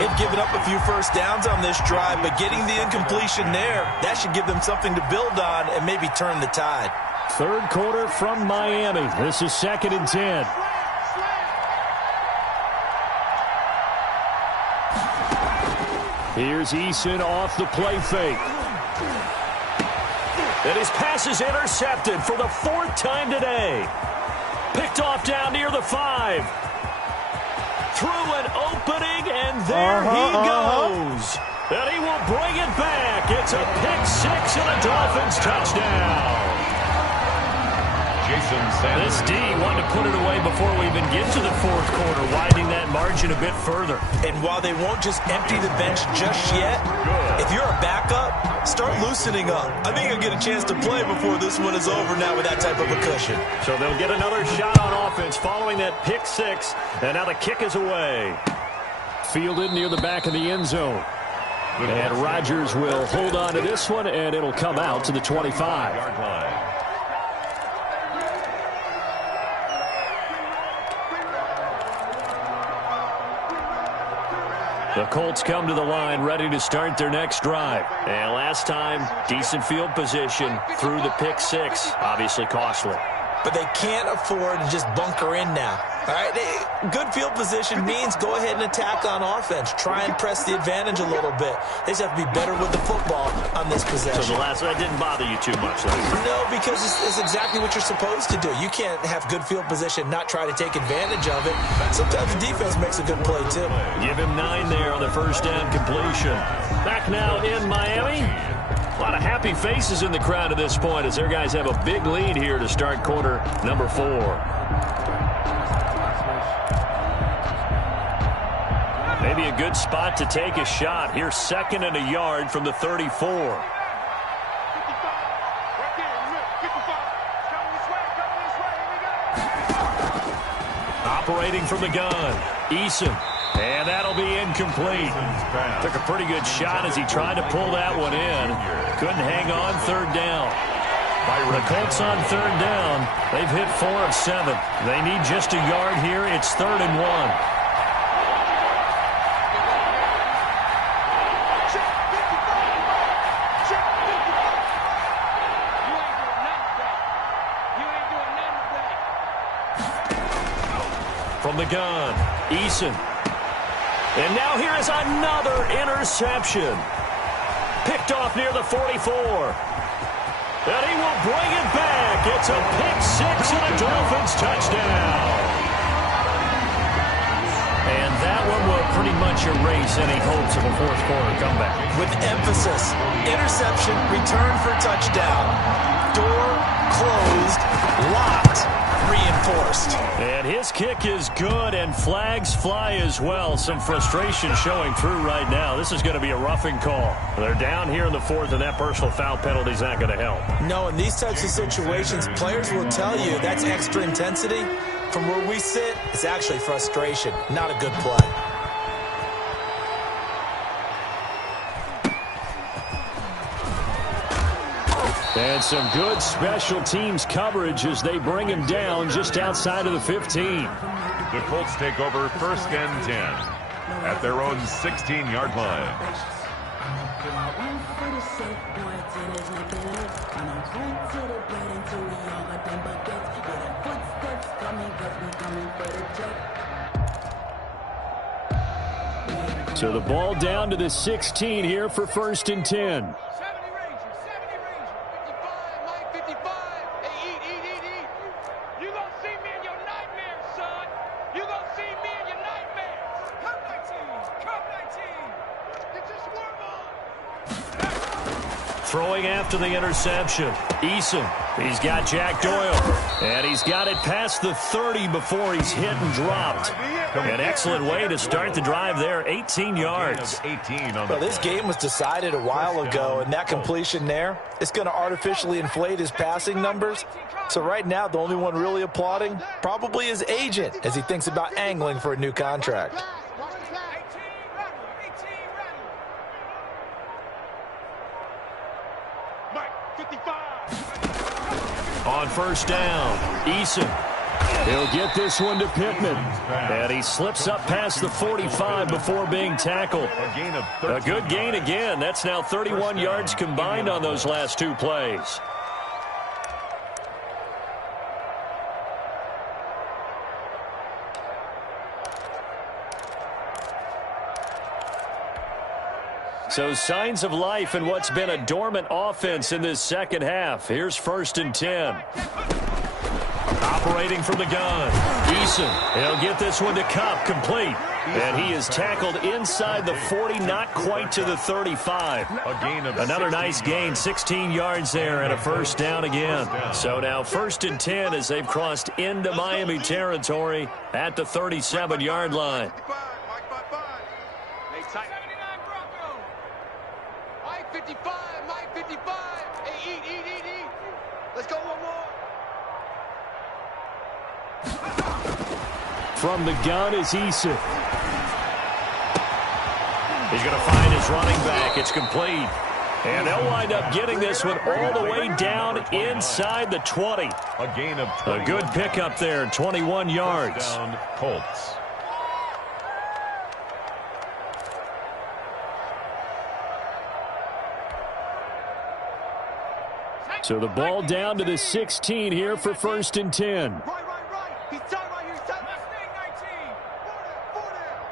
They've given up a few first downs on this drive, but getting the incompletion there, that should give them something to build on and maybe turn the tide. 3rd quarter from Miami. This is 2nd and 10. Here's Eason off the play fake. And his pass is intercepted for the 4th time today. Picked off down near the 5. Through an opening, and there he goes. And he will bring it back. It's a pick-6 and a Dolphins touchdown. This D wanted to put it away before we even get to the 4th quarter, widening that margin a bit further. And while they won't just empty the bench just yet, if you're a backup, start loosening up. I think you'll get a chance to play before this one is over now with that type of a cushion. So they'll get another shot on offense following that pick-6, and now the kick is away. Fielded near the back of the end zone. And Rodgers will hold on to this one, and it'll come out to the 25. The Colts come to the line ready to start their next drive. And last time, decent field position through the pick-6. Obviously costly. But they can't afford to just bunker in now. All right, good field position means go ahead and attack on offense. Try and press the advantage a little bit. They just have to be better with the football on this possession. So the last one didn't bother you too much, though? No, because it's exactly what you're supposed to do. You can't have good field position, not try to take advantage of it. Sometimes the defense makes a good play, too. Give him 9 there on the first down completion. Back now in Miami. A lot of happy faces in the crowd at this point as their guys have a big lead here to start quarter number 4. Maybe a good spot to take a shot. Here's 2nd and a yard from the 34. Operating from the gun, Eason. And that'll be incomplete. Took a pretty good shot as he tried to pull that one in. Couldn't hang on third down. The Colts on third down. They've hit 4 of 7. They need just a yard here. It's 3rd and 1. From the gun, Eason. And now here is another interception. Picked off near the 44. And he will bring it back. It's a pick 6 and a Dolphins touchdown. And that one will pretty much erase any hopes of a fourth quarter comeback. With emphasis, interception, return for touchdown. Door closed, locked, reinforced. And his kick is good, and flags fly as well. Some frustration showing through right now. This is going to be a roughing call. They're down here in the 4th, and that personal foul penalty is not going to help. No, in these types of situations, players will tell you that's extra intensity. From where we sit, it's actually frustration, not a good play. And some good special teams coverage as they bring him down just outside of the 15. The Colts take over 1st and 10 at their own 16-yard line. So the ball down to the 16 here for 1st and 10. Throwing after the interception, Eason. He's got Jack Doyle, and he's got it past the 30 before he's hit and dropped. An excellent way to start the drive there, 18 yards. Well, this game was decided a while ago, and that completion there, it's going to artificially inflate his passing numbers. So right now, the only one really applauding probably his agent as he thinks about angling for a new contract. On 1st down, Eason. He'll get this one to Pittman. And he slips up past the 45 before being tackled. A good gain again. That's now 31 yards combined on those last 2 plays. So signs of life in what's been a dormant offense in this second half. Here's 1st and 10. Operating from the gun, Eason. He'll get this one to Kupp, complete. And he is tackled inside the 40, not quite to the 35. Another nice gain, 16 yards there, and a 1st down again. So now 1st and 10 as they've crossed into Miami territory at the 37-yard line. Let's go one more. From the gun is Eason. He's going to find his running back. It's complete. And they'll wind up getting this one all the way down inside the 20. A good pickup there, 21 yards. Colts. So the ball down to the 16 here for 1st and 10. Right. He's tight right here. He's tight. Mustang 19. 4 down.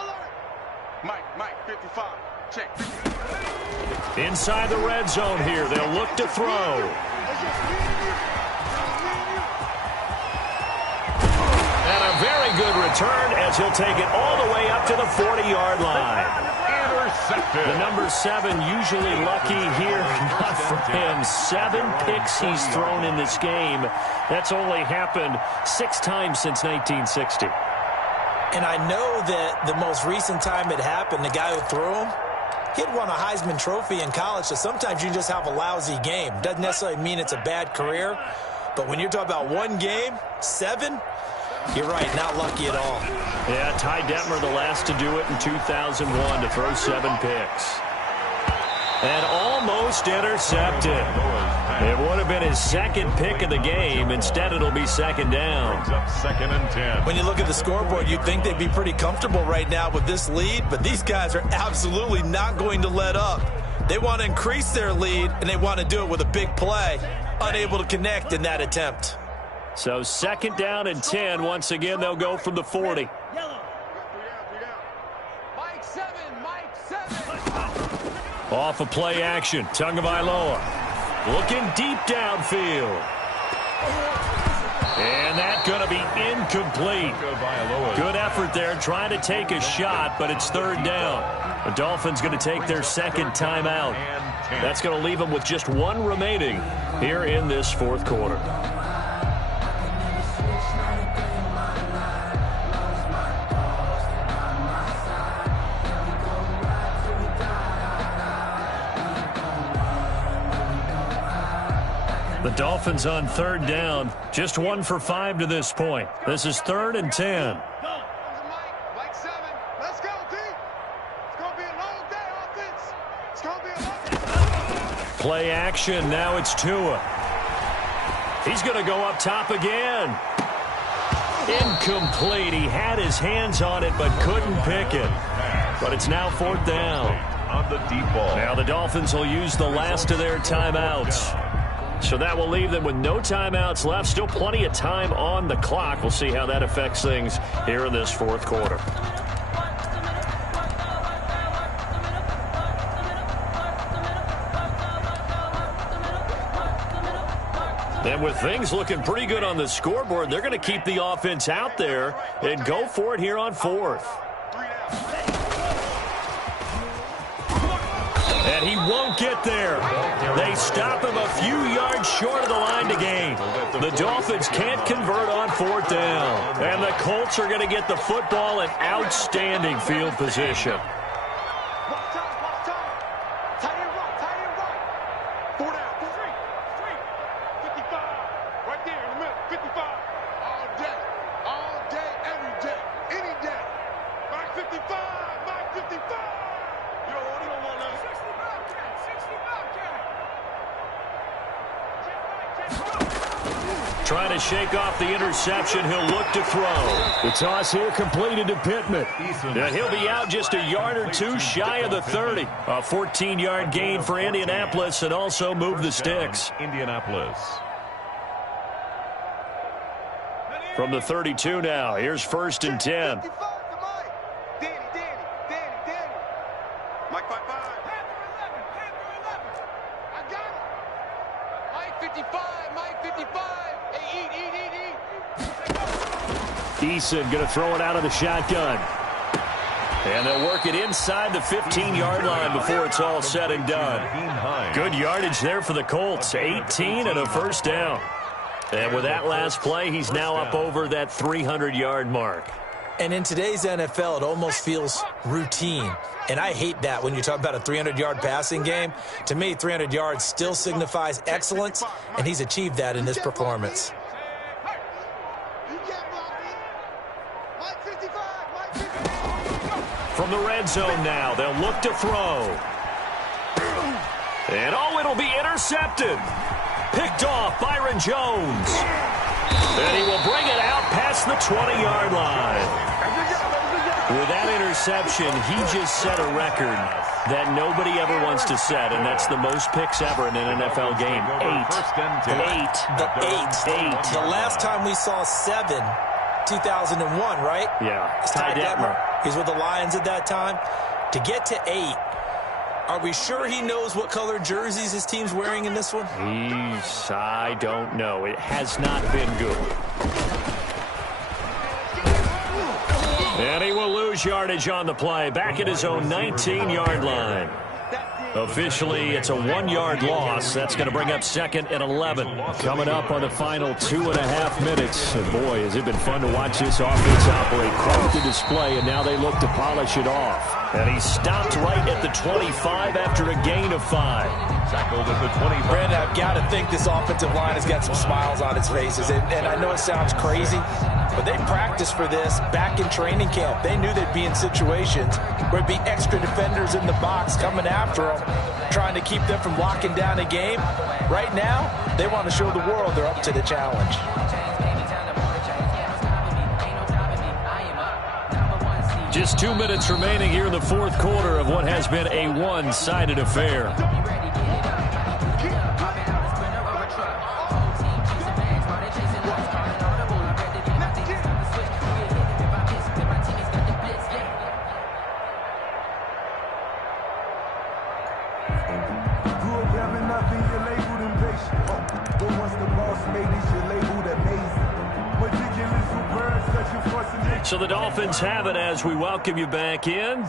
Alert. Mike, 55. Check. Inside the red zone here. They'll look to throw. And a very good return as he'll take it all the way up to the 40-yard line. The number 7 usually lucky here. Not for him. 7 picks he's thrown in this game. That's only happened 6 times since 1960. And I know that the most recent time it happened, the guy who threw him, he'd won a Heisman Trophy in college, so sometimes you just have a lousy game. Doesn't necessarily mean it's a bad career. But when you're talking about one game, 7, you're right, not lucky at all. Yeah, Ty Detmer the last to do it in 2001 to throw 7 picks. And almost intercepted. It would have been his second pick of the game. Instead, it'll be second down. Brings up 2nd and 10. When you look at the scoreboard, you'd think they'd be pretty comfortable right now with this lead, but these guys are absolutely not going to let up. They want to increase their lead, and they want to do it with a big play. Unable to connect in that attempt. So 2nd down and 10. Once again, they'll go from the 40. Mike 7, Mike 7. Off of play action, Tagovailoa looking deep downfield. And that's going to be incomplete. Good effort there trying to take a shot, but it's 3rd down. The Dolphins going to take their 2nd timeout. That's going to leave them with just 1 remaining here in this 4th quarter. The Dolphins on 3rd down, just 1 for 5 to this point. This is 3rd and 10. Mike 7. Let's go, D. It's going to be a long day, offense. It's going to be a long day. Play action, now it's Tua. He's going to go up top again. Incomplete. He had his hands on it but couldn't pick it. But it's now 4th down. On the deep ball. Now the Dolphins will use the last of their timeouts. So that will leave them with no timeouts left. Still plenty of time on the clock. We'll see how that affects things here in this 4th quarter. And with things looking pretty good on the scoreboard, they're going to keep the offense out there and go for it here on 4th. And he won't get there. They stop him a few yards short of the line to gain. The Dolphins can't convert on 4th down. And the Colts are going to get the football in outstanding field position. Watch time. Tight end right. 4 down. 3. 55. Right there in the middle. 55. All day, every day, any day. Mike 55. Mike 55. You don't want that. 60 Bobcat. Trying to shake off the interception. He'll look to throw. The toss here completed to Pittman. And he'll be out just a yard or 2 shy of the 30. A 14-yard gain for Indianapolis and also move the sticks. Indianapolis. From the 32 now, here's 1st and 10. 55 to Mike. Danny. Mike 55. I got it. Mike 55. Mike 55. Hey, eat. Eason going to throw it out of the shotgun. And they'll work it inside the 15-yard line before it's all said and done. Good yardage there for the Colts. 18 and a 1st down. And with that last play, he's now up over that 300-yard mark. And in today's NFL, it almost feels routine. And I hate that when you talk about a 300-yard passing game. To me, 300 yards still signifies excellence, and he's achieved that in this performance. From the red zone now, they'll look to throw. And it'll be intercepted. Picked off Byron Jones. And he will bring it out past the 20-yard line. With that interception, he just set a record that nobody ever wants to set, and that's the most picks ever in an NFL game. 8. The last time we saw 7, 2001, right? Yeah. It's Ty Detmer. He's with the Lions at that time. To get to 8, are we sure he knows what color jerseys his team's wearing in this one? I don't know. It has not been good. And he will lose yardage on the play. Back at his own 19-yard line. Officially, it's a 1-yard loss. That's going to bring up 2nd and 11. Coming up on the final 2.5 minutes. And boy, has it been fun to watch this offense operate. Quite the display, and now they look to polish it off. And he stopped right at the 25 after a gain of 5. Tackled at the 25. Brandon, I've got to think this offensive line has got some smiles on its faces. And I know it sounds crazy, but they practiced for this back in training camp. They knew they'd be in situations where it'd be extra defenders in the box coming after them, trying to keep them from locking down a game. Right now, they want to show the world they're up to the challenge. Just 2 minutes remaining here in the fourth quarter of what has been a one-sided affair. So the Dolphins have it as we welcome you back in.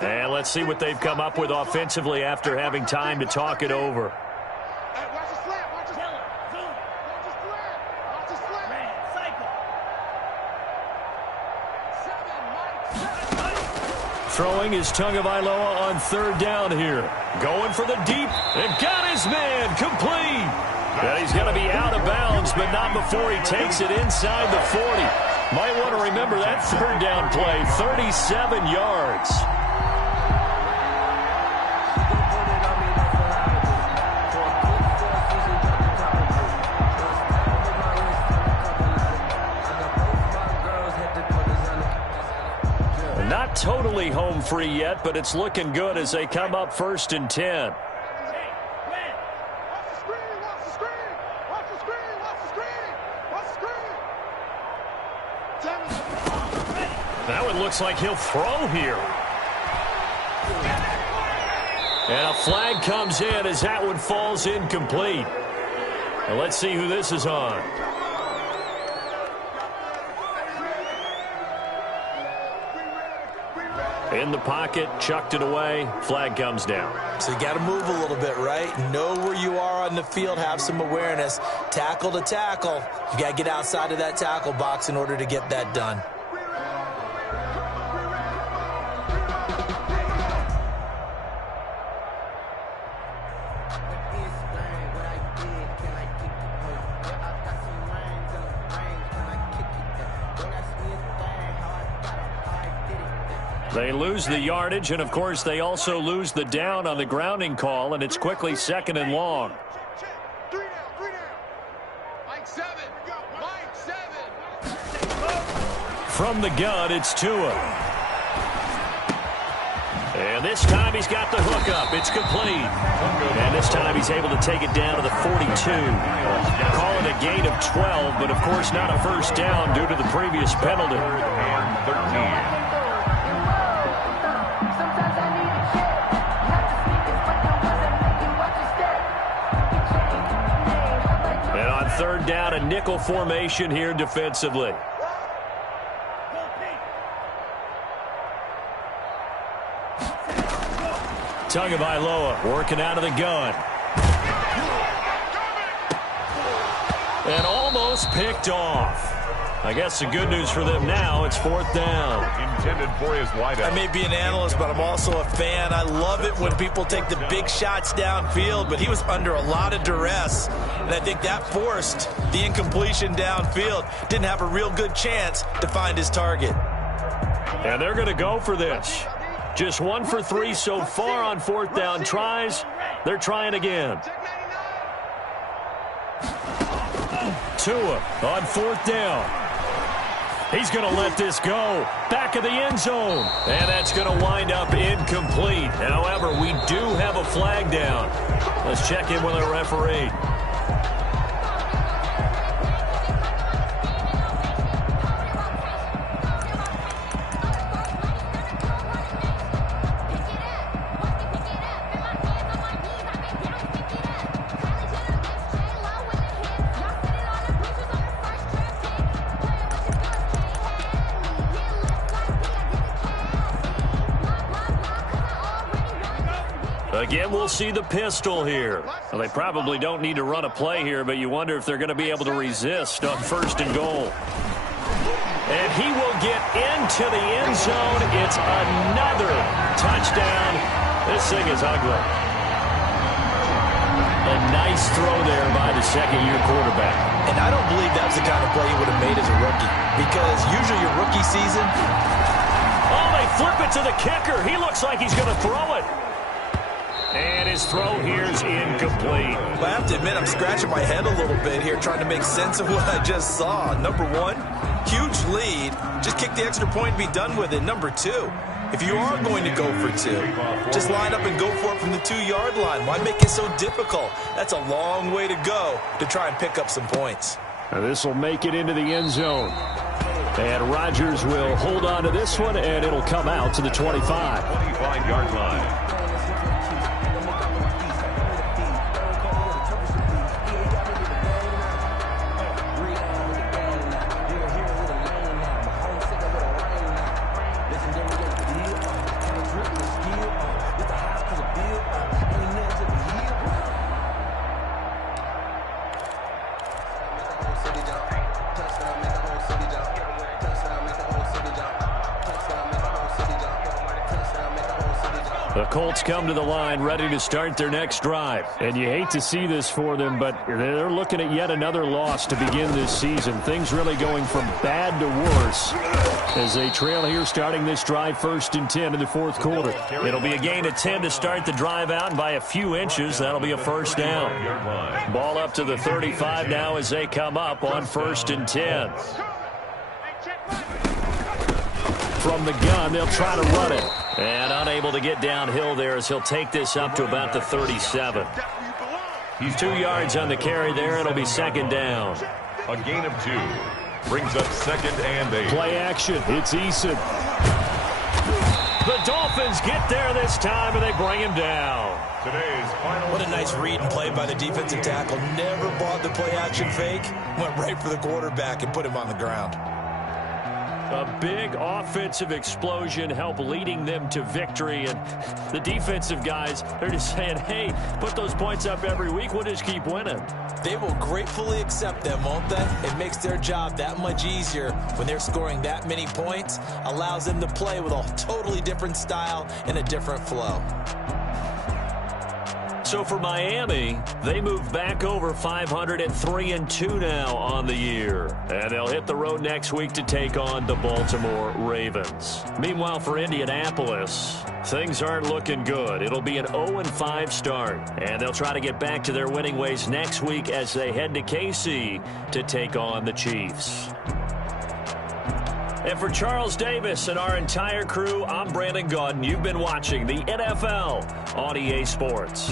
And let's see what they've come up with offensively after having time to talk it over. Throwing is Tagovailoa on third down here. Going for the deep and got his man complete. And he's going to be out of bounds, but not before he takes it inside the 40. Might want to remember that third down play, 37 yards. Not totally home free yet, but it's looking good as they come up 1st and 10. That one looks like he'll throw here. And a flag comes in as that one falls incomplete. Well, let's see who this is on. In the pocket, chucked it away, flag comes down. So you got to move a little bit, right? Know where you are on the field, have some awareness. Tackle to tackle. You got to get outside of that tackle box in order to get that done. They lose the yardage, and, of course, they also lose the down on the grounding call, and it's quickly 2nd and long. From the gun, it's Tua. And this time he's got the hook up. It's complete. And this time he's able to take it down to the 42. Call it a gain of 12, but, of course, not a first down due to the previous penalty. And 13. Third down, a nickel formation here defensively. Tagovailoa working out of the gun. And almost picked off. I guess the good news for them now, it's 4th down. Intended for his wideout. I may be an analyst, but I'm also a fan. I love it when people take the big shots downfield, but he was under a lot of duress, and I think that forced the incompletion downfield. Didn't have a real good chance to find his target. And they're going to go for this. Just 1 for 3 so far on 4th down tries. They're trying again. Tua on 4th down. He's going to let this go. Back of the end zone. And that's going to wind up incomplete. However, we do have a flag down. Let's check in with our referee. Again, we'll see the pistol here. Well, they probably don't need to run a play here, but you wonder if they're going to be able to resist on 1st and goal. And he will get into the end zone. It's another touchdown. This thing is ugly. A nice throw there by the second-year quarterback. And I don't believe that was the kind of play he would have made as a rookie. Because usually your rookie season... Oh, they flip it to the kicker. He looks like he's going to throw it. And his throw here is incomplete. Well, I have to admit, I'm scratching my head a little bit here trying to make sense of what I just saw. Number one, huge lead. Just kick the extra point and be done with it. Number two, if you are going to go for two, just line up and go for it from the 2-yard line. Why make it so difficult? That's a long way to go to try and pick up some points. Now this will make it into the end zone. And Rodgers will hold on to this one, and it'll come out to the 25. 25-yard line. The Colts come to the line ready to start their next drive. And you hate to see this for them, but they're looking at yet another loss to begin this season. Things really going from bad to worse as they trail here starting this drive 1st and 10 in the 4th quarter. It'll be a gain of 10 to start the drive out, and by a few inches, that'll be a first down. Ball up to the 35 now as they come up on 1st and 10. From the gun, they'll try to run it. And unable to get downhill there as he'll take this up to about the 37. He's 2 yards on the carry there. It'll be 2nd down. A gain of 2. Brings up 2nd and 8. Play action. It's Eason. The Dolphins get there this time, and they bring him down. Today's final. What a nice read and play by the defensive tackle. Never bought the play action fake. Went right for the quarterback and put him on the ground. A big offensive explosion helped leading them to victory. And the defensive guys, they're just saying, hey, put those points up every week. We'll just keep winning. They will gratefully accept them, won't they? It makes their job that much easier when they're scoring that many points. Allows them to play with a totally different style and a different flow. So for Miami, they move back over 500 at 3-2 now on the year. And they'll hit the road next week to take on the Baltimore Ravens. Meanwhile, for Indianapolis, things aren't looking good. It'll be an 0-5 start. And they'll try to get back to their winning ways next week as they head to KC to take on the Chiefs. And for Charles Davis and our entire crew, I'm Brandon Gaudin. You've been watching the NFL on EA Sports.